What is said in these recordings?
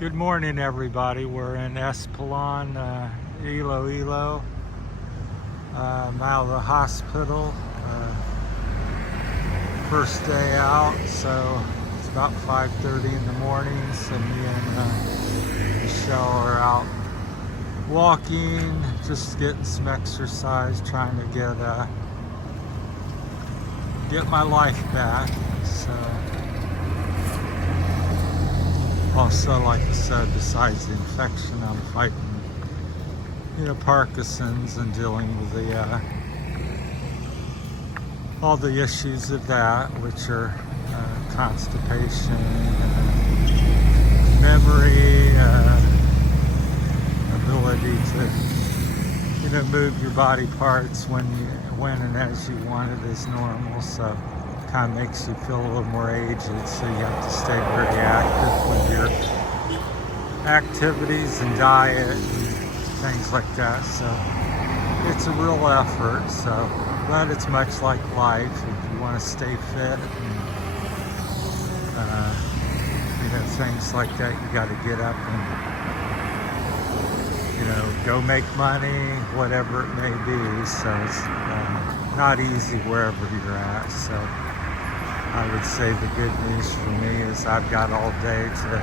Good morning, everybody. We're in Espelon, Iloilo. I'm out of the hospital. First day out, so it's about 5:30 in the morning. So me and Michelle are out walking, just getting some exercise, trying to get my life back. So. Also, like I said, besides the infection, I'm fighting, Parkinson's and dealing with all the issues of that, which are constipation, memory, ability to, move your body parts when and as you want it is normal. So kind of makes you feel a little more aged, so you have to stay very active with your activities and diet and things like that. So it's a real effort. So, but it's much like life. If you want to stay fit and things like that, you got to get up and go make money, whatever it may be. So it's not easy wherever you're at. So I would say the good news for me is I've got all day to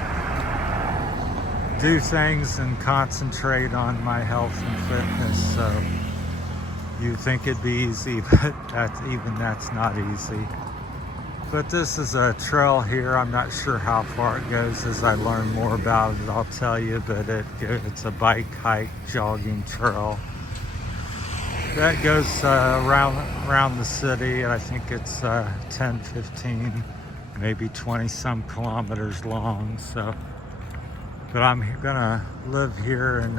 do things and concentrate on my health and fitness. So you think it'd be easy, but that's not easy. But this is a trail here. I'm not sure how far it goes. As I learn more about it, I'll tell you. But it's a bike, hike, jogging trail that goes around the city. I think it's 10, 15, maybe 20 some kilometers long. So, but I'm gonna live here in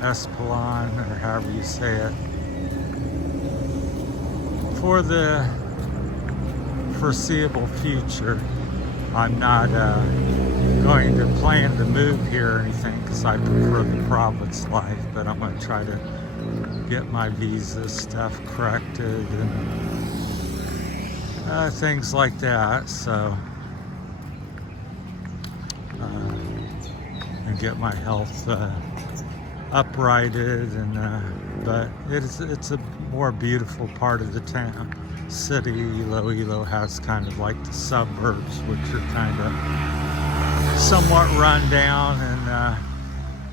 Espelon, or however you say it, for the foreseeable future. I'm not going to plan to move here or anything, because I prefer the province life, but I'm going to try to get my visa stuff corrected and things like that. So and get my health uprighted, and but it's a more beautiful part of the town. City. Iloilo has kind of like the suburbs, which are kind of somewhat run down and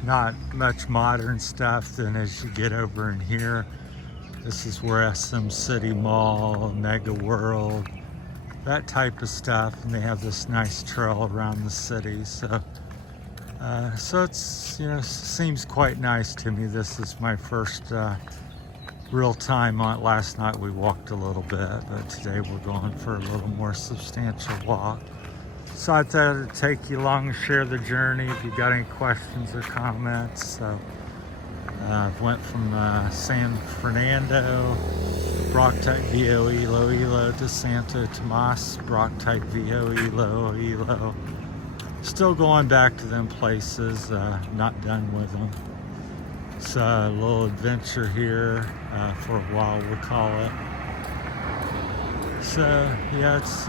not much modern stuff. Then as you get over in here, this is where SM City Mall, Mega World, that type of stuff, and they have this nice trail around the city. So so it's seems quite nice to me. This is my first real time on. Last night we walked a little bit, but today we're going for a little more substantial walk. So I thought it'd take you along and share the journey if you got any questions or comments. So I went from San Fernando, Brock-type VO Iloilo, to Santo Tomas, Brock-type VO Iloilo. Still going back to them places, not done with them. It's a little adventure here for a while, we'll call it. So yeah, it's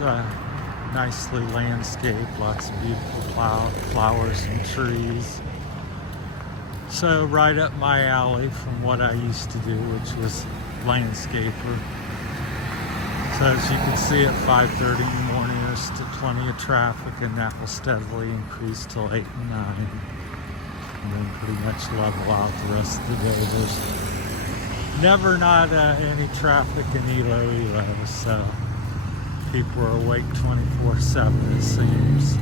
nicely landscaped, lots of beautiful flowers and trees. So right up my alley from what I used to do, which was landscaper. So as you can see, at 5:30 in the morning, there's still plenty of traffic, and that will steadily increase till 8 and 9. And then pretty much level out the rest of the day. There's never not any traffic in Iloilo, so people are awake 24/7, it seems.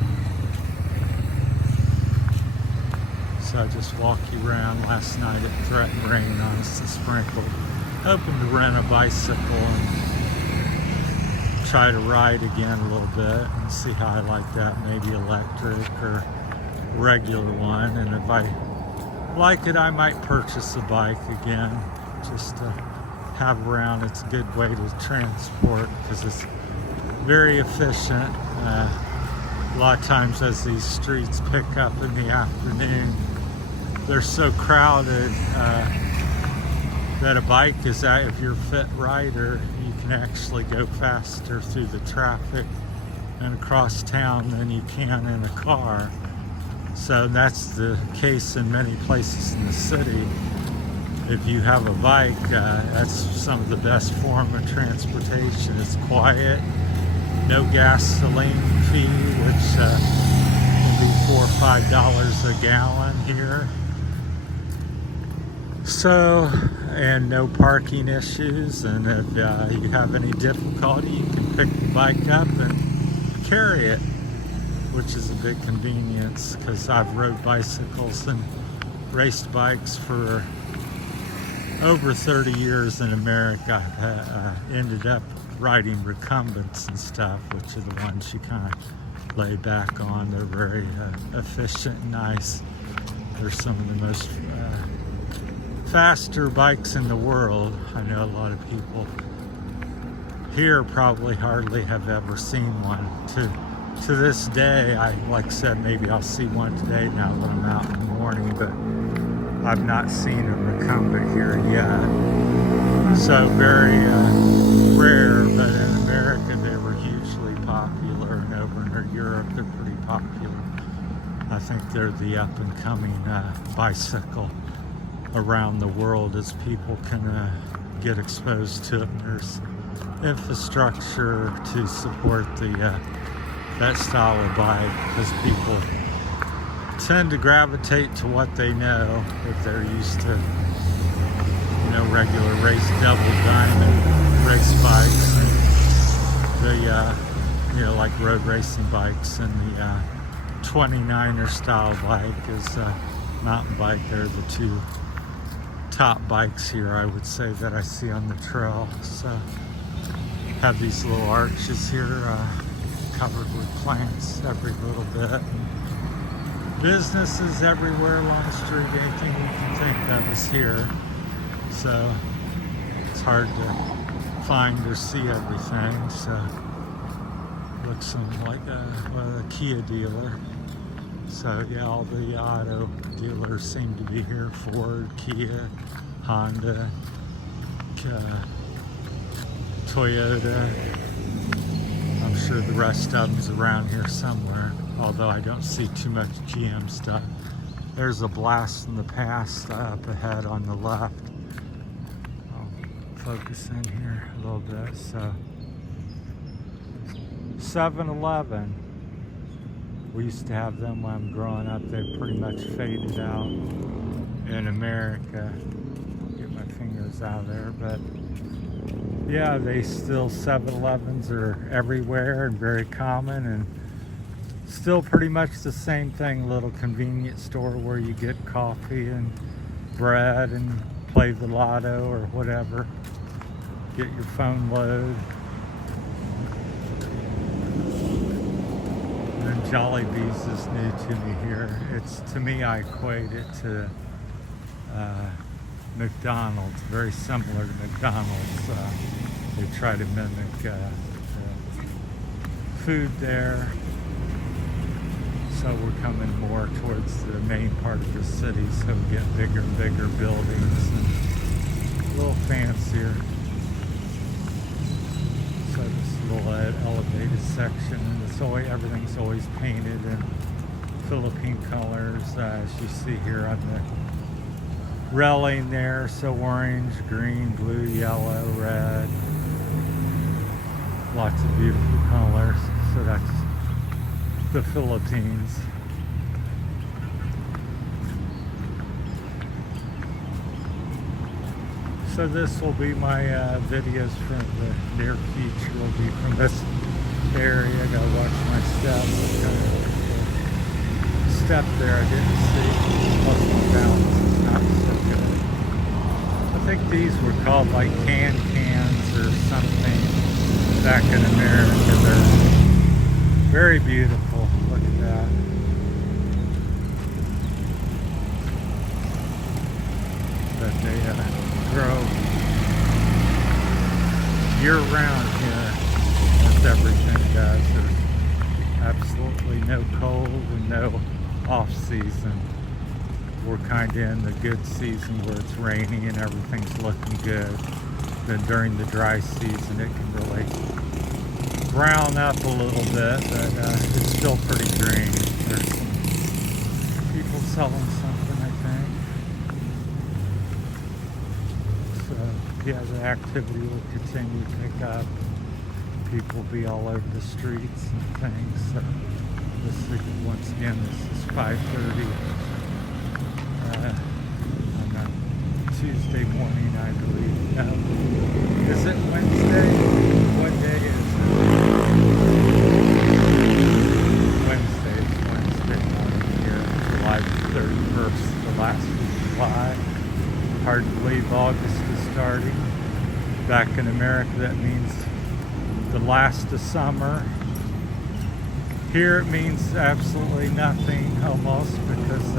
So I just walked you around. Last night it threatened rain on us and sprinkled. Hoping to rent a bicycle and try to ride again a little bit and see how I like that. Maybe electric or regular one, and if I like it, I might purchase a bike again just to have around. It's a good way to transport because it's very efficient. A lot of times as these streets pick up in the afternoon, they're so crowded that a bike is, if you're a fit rider, you can actually go faster through the traffic and across town than you can in a car. So that's the case in many places in the city. If you have a bike, that's some of the best form of transportation. It's quiet, no gasoline fee, which can be $4 or $5 a gallon here. So, and no parking issues. And if you have any difficulty, you can pick the bike up and carry it, which is a big convenience, because I've rode bicycles and raced bikes for over 30 years in America. I ended up riding recumbents and stuff, which are the ones you kind of lay back on. They're very efficient and nice. They're some of the most faster bikes in the world. I know a lot of people here probably hardly have ever seen one. To this day, like I said, maybe I'll see one today now that I'm out in the morning, but I've not seen a recumbent here yet. So very rare, but in America they were hugely popular, and over in Europe they're pretty popular. I think they're the up and coming bicycle around the world as people can get exposed to it. There's infrastructure to support that style of bike, because people tend to gravitate to what they know if they're used to, regular race double diamond race bikes, and the like road racing bikes, and the 29er style bike is a mountain bike. They're the two top bikes here, I would say, that I see on the trail. So have these little arches here covered with plants every little bit. Businesses everywhere along the street. Anything you can think of is here. So it's hard to find or see everything. So looks like a Kia dealer. So yeah, all the auto dealers seem to be here. Ford, Kia, Honda, Toyota. I'm sure the rest of them's around here somewhere, although I don't see too much GM stuff. There's a blast from the past up ahead on the left. I'll focus in here a little bit. So 7-Eleven. We used to have them when I'm growing up. They've pretty much faded out in America. Get my fingers out of there, but yeah, they still, 7-Elevens are everywhere and very common, and still pretty much the same thing. Little convenience store where you get coffee and bread and play the lotto or whatever. Get your phone load. And Jollibee's is new to me here. To me, I equate it to McDonald's, very similar to McDonald's. They try to mimic the food there. So we're coming more towards the main part of the city, so we get bigger and bigger buildings and a little fancier. So this little elevated section, and everything's always painted in Philippine colors, as you see here on the railing there. So orange, green, blue, yellow, red, lots of beautiful colors. So that's the Philippines. So this will be my videos from the near future. Will be from this area. I gotta watch my steps. Step there I didn't see. Plus the balance is not so good. I think these were called like cans or something back in America. They're very beautiful. Look at that. That they grow year-round here. That's everything it does. There's absolutely no cold and no off-season. We're kind of in the good season where it's rainy and everything's looking good. Then during the dry season, it can really brown up a little bit, but it's still pretty green. There's some people selling something, I think. So, yeah, the activity will continue to pick up. People will be all over the streets and things. So, once again, this is 5:30 on a Tuesday morning, I believe. No, is it Wednesday? What day is it? Wednesday. It's Wednesday morning here, July 31st, the last of July. Hard to believe August is starting. Back in America, that means the last of summer. Here it means absolutely nothing almost, because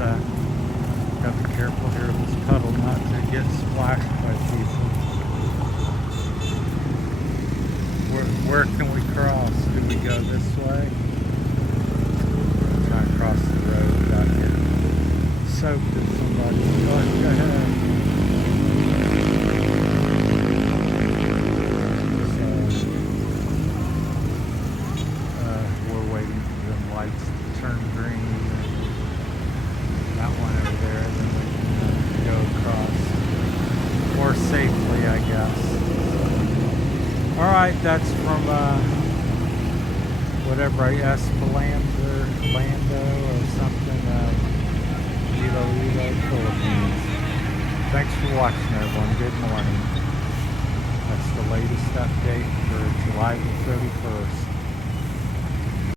gotta be careful here with this puddle not to get splashed by people. Where can we cross? Do we go this way? Try to cross the road without getting soaked if somebody. Go ahead. We're waiting for them lights to turn green. That one over there, then we can go across more safely, I guess. Alright, that's from whatever, Lando or something, Iloilo, Philippines. Thanks for watching, everyone. Good morning. That's the latest update for July the 31st.